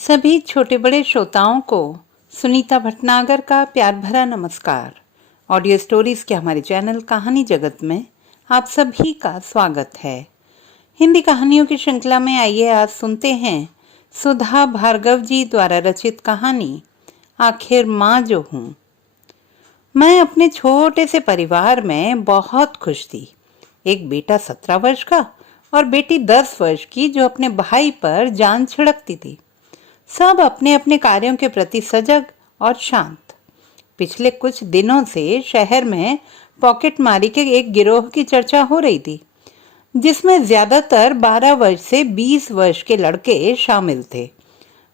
सभी छोटे बड़े श्रोताओं को सुनीता भटनागर का प्यार भरा नमस्कार। ऑडियो स्टोरीज के हमारे चैनल कहानी जगत में आप सभी का स्वागत है। हिंदी कहानियों की श्रृंखला में आइए आज सुनते हैं सुधा भार्गव जी द्वारा रचित कहानी आखिर माँ जो हूँ। मैं अपने छोटे से परिवार में बहुत खुश थी। एक बेटा 17 वर्ष का और बेटी 10 वर्ष की जो अपने भाई पर जान छिड़कती थी। सब अपने अपने कार्यों के प्रति सजग और शांत। पिछले कुछ दिनों से शहर में पॉकेटमारी के एक गिरोह की चर्चा हो रही थी, जिसमें ज्यादातर 12 वर्ष से 20 वर्ष के लड़के शामिल थे।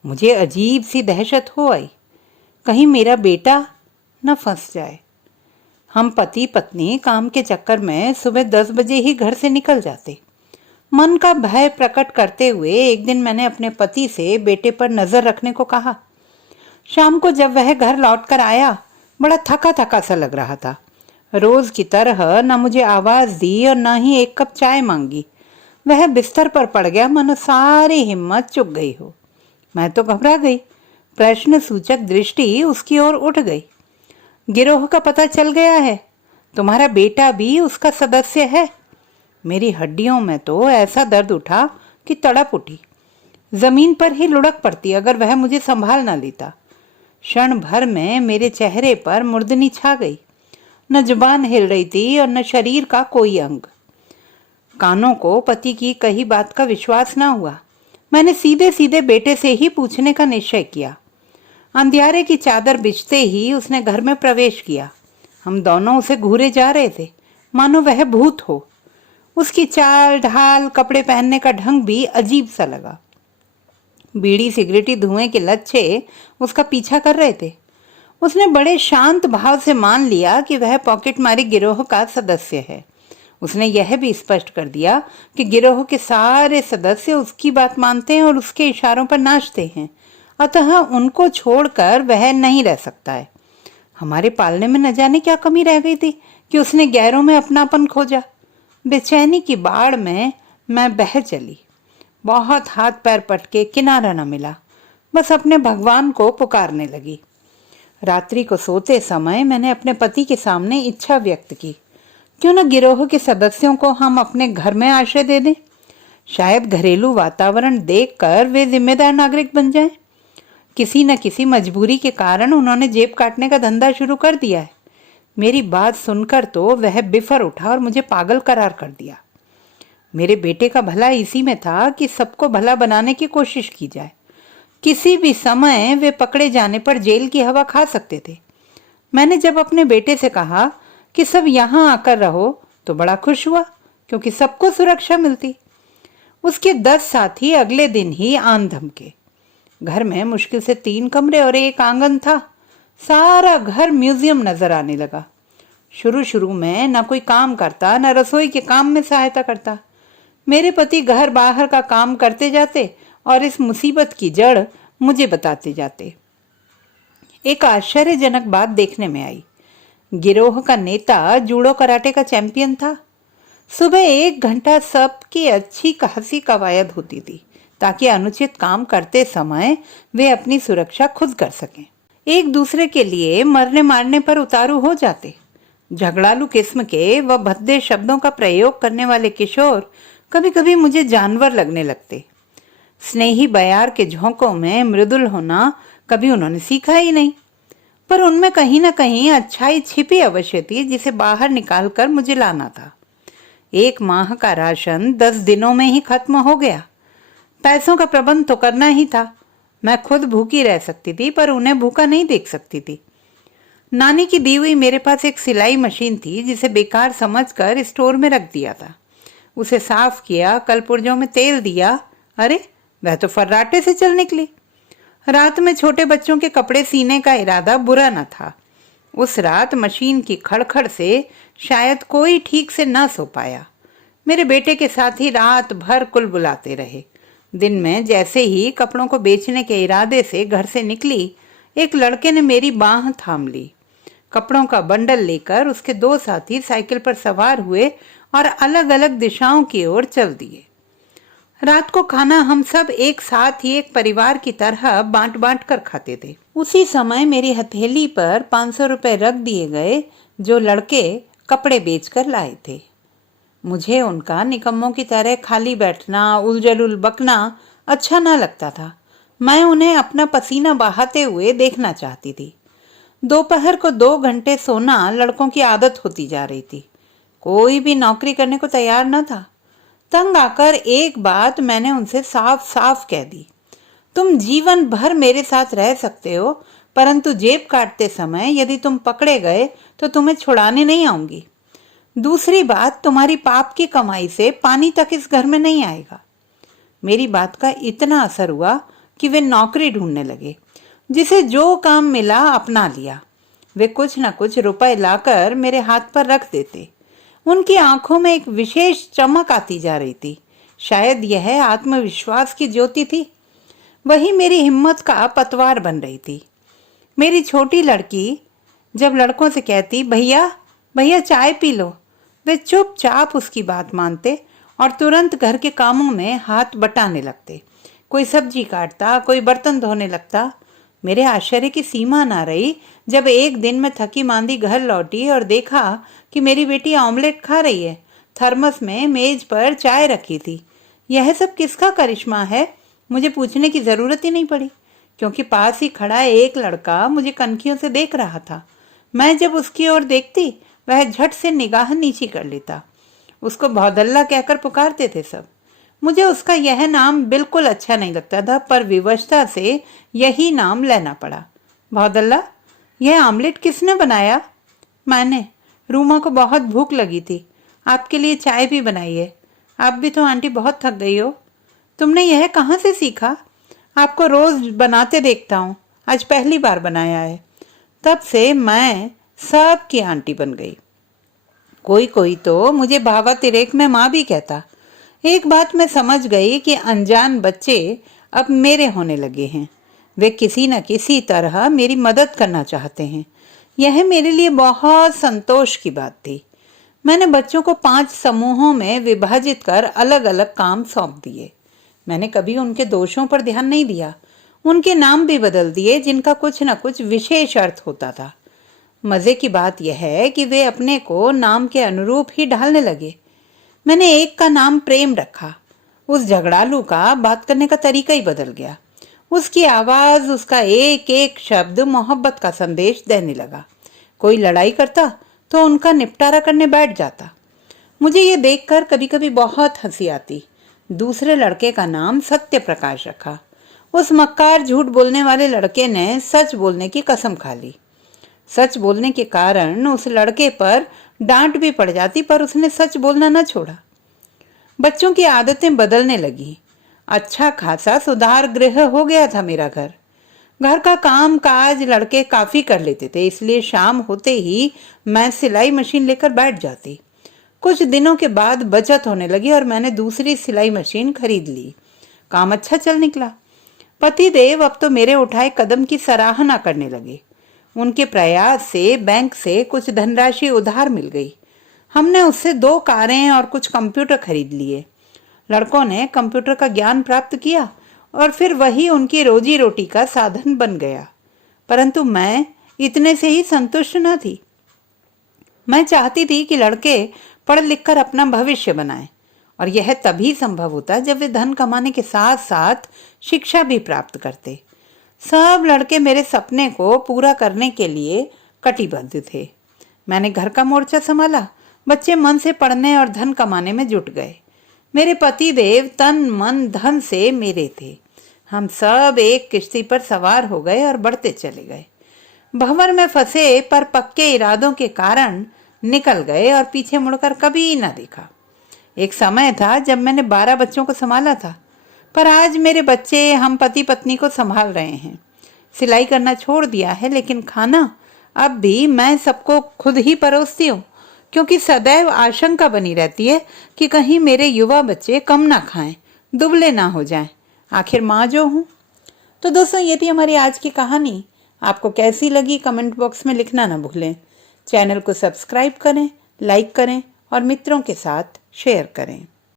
मुझे अजीब सी दहशत हो आई, कहीं मेरा बेटा न फंस जाए। हम पति पत्नी काम के चक्कर में सुबह 10 बजे ही घर से निकल जाते। मन का भय प्रकट करते हुए एक दिन मैंने अपने पति से बेटे पर नजर रखने को कहा। शाम को जब वह घर लौटकर आया, बड़ा थका थका सा लग रहा था। रोज की तरह न मुझे आवाज दी और न ही एक कप चाय मांगी। वह बिस्तर पर पड़ गया, मानो सारी हिम्मत चुक गई हो। मैं तो घबरा गई। प्रश्न सूचक दृष्टि उसकी ओर उठ गई। गिरोह का पता चल गया है? तुम्हारा बेटा भी उसका सदस्य है? मेरी हड्डियों में तो ऐसा दर्द उठा कि तड़प उठी। जमीन पर ही लुढ़क पड़ती अगर वह मुझे संभाल ना लेता। क्षण भर में मेरे चेहरे पर मुर्दनी छा गई। न जुबान हिल रही थी और न शरीर का कोई अंग। कानों को पति की कही बात का विश्वास ना हुआ। मैंने सीधे सीधे बेटे से ही पूछने का निश्चय किया। अंधियारे की चादर बिछते ही उसने घर में प्रवेश किया। हम दोनों उसे घूरे जा रहे थे, मानो वह भूत हो। उसकी चाल ढाल, कपड़े पहनने का ढंग भी अजीब सा लगा। बीड़ी सिगरेटी धुएं के लच्छे उसका पीछा कर रहे थे। उसने बड़े शांत भाव से मान लिया कि वह पॉकेटमारी गिरोह का सदस्य है। उसने यह भी स्पष्ट कर दिया कि गिरोह के सारे सदस्य उसकी बात मानते हैं और उसके इशारों पर नाचते हैं, अतः उनको छोड़कर वह नहीं रह सकता है। हमारे पालने में न जाने क्या कमी रह गई थी कि उसने गैरों में अपनापन खोजा। बेचैनी की बाढ़ में मैं बह चली। बहुत हाथ पैर पटके, किनारा न मिला। बस अपने भगवान को पुकारने लगी। रात्रि को सोते समय मैंने अपने पति के सामने इच्छा व्यक्त की, क्यों न गिरोह के सदस्यों को हम अपने घर में आश्रय दे दें। शायद घरेलू वातावरण देखकर वे जिम्मेदार नागरिक बन जाएं। किसी न किसी मजबूरी के कारण उन्होंने जेब काटने का धंधा शुरू कर दिया है। मेरी बात सुनकर तो वह बिफर उठा और मुझे पागल करार कर दिया। मेरे बेटे का भला इसी में था कि सबको भला बनाने की कोशिश की जाए। किसी भी समय वे पकड़े जाने पर जेल की हवा खा सकते थे। मैंने जब अपने बेटे से कहा कि सब यहाँ आकर रहो तो बड़ा खुश हुआ, क्योंकि सबको सुरक्षा मिलती। उसके 10 साथी अगले दिन ही आन धमके। घर में मुश्किल से 3 कमरे और एक आंगन था। सारा घर म्यूजियम नजर आने लगा। शुरू शुरू में न कोई काम करता, न रसोई के काम में सहायता करता। मेरे पति घर बाहर का काम करते जाते और इस मुसीबत की जड़ मुझे बताते जाते। एक आश्चर्यजनक बात देखने में आई। गिरोह का नेता जूडो कराटे का चैंपियन था। सुबह 1 घंटा सबकी अच्छी खासी कवायद होती थी, ताकि अनुचित काम करते समय वे अपनी सुरक्षा खुद कर सकें। एक दूसरे के लिए मरने मारने पर उतारू हो जाते। झगड़ालू किस्म के व भद्दे शब्दों का प्रयोग करने वाले किशोर कभी कभी मुझे जानवर लगने लगते। स्नेही बयार के झोंकों में मृदुल होना कभी उन्होंने सीखा ही नहीं, पर उनमें कहीं ना कहीं अच्छाई छिपी अवश्य थी, जिसे बाहर निकालकर मुझे लाना था। 1 माह का राशन 10 दिनों में ही खत्म हो गया। पैसों का प्रबंध तो करना ही था। मैं खुद भूखी रह सकती थी, पर उन्हें भूखा नहीं देख सकती थी। नानी की दी हुई मेरे पास एक सिलाई मशीन थी, जिसे बेकार समझकर स्टोर में रख दिया था। उसे साफ किया, कलपुर्जों में तेल दिया। अरे, वह तो फर्राटे से चल निकली। रात में छोटे बच्चों के कपड़े सीने का इरादा बुरा न था। उस रात मशीन की खड़खड़ से शायद कोई ठीक से न सो पाया। मेरे बेटे के साथ ही रात भर कुलबुलाते रहे। दिन में जैसे ही कपड़ों को बेचने के इरादे से घर से निकली, एक लड़के ने मेरी बांह थाम ली। कपड़ों का बंडल लेकर उसके 2 साथी साइकिल पर सवार हुए और अलग अलग दिशाओं की ओर चल दिए। रात को खाना हम सब एक साथ ही एक परिवार की तरह बांट बांट कर खाते थे। उसी समय मेरी हथेली पर 500 रुपए रख दिए गए, जो लड़के कपड़े बेचकर लाए थे। मुझे उनका निकम्मों की तरह खाली बैठना, उलझुल बकना अच्छा ना लगता था। मैं उन्हें अपना पसीना बहाते हुए देखना चाहती थी। दोपहर को 2 घंटे सोना लड़कों की आदत होती जा रही थी। कोई भी नौकरी करने को तैयार न था। तंग आकर एक बात मैंने उनसे साफ साफ कह दी, तुम जीवन भर मेरे साथ रह सकते हो, परंतु जेब काटते समय यदि तुम पकड़े गए तो तुम्हें छुड़ाने नहीं आऊंगी। दूसरी बात, तुम्हारी पाप की कमाई से पानी तक इस घर में नहीं आएगा। मेरी बात का इतना असर हुआ कि वे नौकरी ढूंढने लगे। जिसे जो काम मिला अपना लिया। वे कुछ न कुछ रुपए लाकर मेरे हाथ पर रख देते। उनकी आंखों में एक विशेष चमक आती जा रही थी। शायद यह आत्मविश्वास की ज्योति थी। वही मेरी हिम्मत का पतवार बन रही थी। मेरी छोटी लड़की जब लड़कों से कहती, भैया भैया चाय पी लो, वे चुपचाप उसकी बात मानते और तुरंत घर के कामों में हाथ बटाने लगते। कोई सब्जी काटता, कोई बर्तन धोने लगता। मेरे आश्चर्य की सीमा ना रही जब एक दिन मैं थकी मांदी घर लौटी और देखा कि मेरी बेटी ऑमलेट खा रही है। थर्मस में मेज पर चाय रखी थी। यह सब किसका करिश्मा है, मुझे पूछने की जरूरत ही नहीं पड़ी, क्योंकि पास ही खड़ा एक लड़का मुझे कनखियों से देख रहा था। मैं जब उसकी ओर देखती, वह झट से निगाह नीची कर लेता। उसको भौदल्ला कहकर पुकारते थे सब। मुझे उसका यह नाम बिल्कुल अच्छा नहीं लगता था, पर विवशता से यही नाम लेना पड़ा। भौदल्ला, यह आमलेट किसने बनाया? मैंने। रूमा को बहुत भूख लगी थी, आपके लिए चाय भी बनाई है। आप भी तो आंटी बहुत थक गई हो। तुमने यह कहाँ से सीखा? आपको रोज बनाते देखता हूँ, आज पहली बार बनाया है। तब से मैं सबकी आंटी बन गई। कोई कोई तो मुझे भावातिरेक में माँ भी कहता। एक बात मैं समझ गई कि अनजान बच्चे अब मेरे होने लगे हैं। वे किसी न किसी तरह मेरी मदद करना चाहते हैं। यह मेरे लिए बहुत संतोष की बात थी। मैंने बच्चों को 5 समूहों में विभाजित कर अलग अलग काम सौंप दिए। मैंने कभी उनके दोषों पर ध्यान नहीं दिया। उनके नाम भी बदल दिए, जिनका कुछ न कुछ विशेष अर्थ होता था। मजे की बात यह है कि वे अपने को नाम के अनुरूप ही ढालने लगे। मैंने एक का नाम प्रेम रखा। उस झगड़ालू का बात करने का तरीका ही बदल गया। उसकी आवाज, उसका एक एक शब्द मोहब्बत का संदेश देने लगा। कोई लड़ाई करता तो उनका निपटारा करने बैठ जाता। मुझे ये देखकर कभी कभी बहुत हंसी आती। दूसरे लड़के का नाम सत्य प्रकाश रखा। उस मक्कार झूठ बोलने वाले लड़के ने सच बोलने की कसम खा ली। सच बोलने के कारण उस लड़के पर डांट भी पड़ जाती, पर उसने सच बोलना न छोड़ा। बच्चों की आदतें बदलने लगी। अच्छा खासा सुधार गृह हो गया था मेरा घर। घर का काम काज लड़के काफी कर लेते थे, इसलिए शाम होते ही मैं सिलाई मशीन लेकर बैठ जाती। कुछ दिनों के बाद बचत होने लगी और मैंने दूसरी सिलाई मशीन खरीद ली। काम अच्छा चल निकला। पतिदेव अब तो मेरे उठाए कदम की सराहना करने लगे। उनके प्रयास से बैंक से कुछ धनराशि उधार मिल गई। हमने उससे 2 कारें और कुछ कंप्यूटर खरीद लिए। लड़कों ने कंप्यूटर का ज्ञान प्राप्त किया और फिर वही उनकी रोजी रोटी का साधन बन गया। परंतु मैं इतने से ही संतुष्ट न थी। मैं चाहती थी कि लड़के पढ़ लिख कर अपना भविष्य बनाएं, और यह तभी संभव होता जब वे धन कमाने के साथ साथ शिक्षा भी प्राप्त करते। सब लड़के मेरे सपने को पूरा करने के लिए कटिबद्ध थे। मैंने घर का मोर्चा संभाला। बच्चे मन से पढ़ने और धन कमाने में जुट गए। मेरे पति देव तन मन धन से मेरे थे। हम सब एक किश्ती पर सवार हो गए और बढ़ते चले गए। भंवर में फंसे पर पक्के इरादों के कारण निकल गए और पीछे मुड़कर कभी न देखा। एक समय था जब मैंने 12 बच्चों को संभाला था, पर आज मेरे बच्चे हम पति पत्नी को संभाल रहे हैं। सिलाई करना छोड़ दिया है, लेकिन खाना अब भी मैं सबको खुद ही परोसती हूँ, क्योंकि सदैव आशंका बनी रहती है कि कहीं मेरे युवा बच्चे कम ना खाएं, दुबले ना हो जाएं। आखिर माँ जो हूँ। तो दोस्तों, ये थी हमारी आज की कहानी। आपको कैसी लगी कमेंट बॉक्स में लिखना ना भूलें। चैनल को सब्सक्राइब करें, लाइक करें और मित्रों के साथ शेयर करें।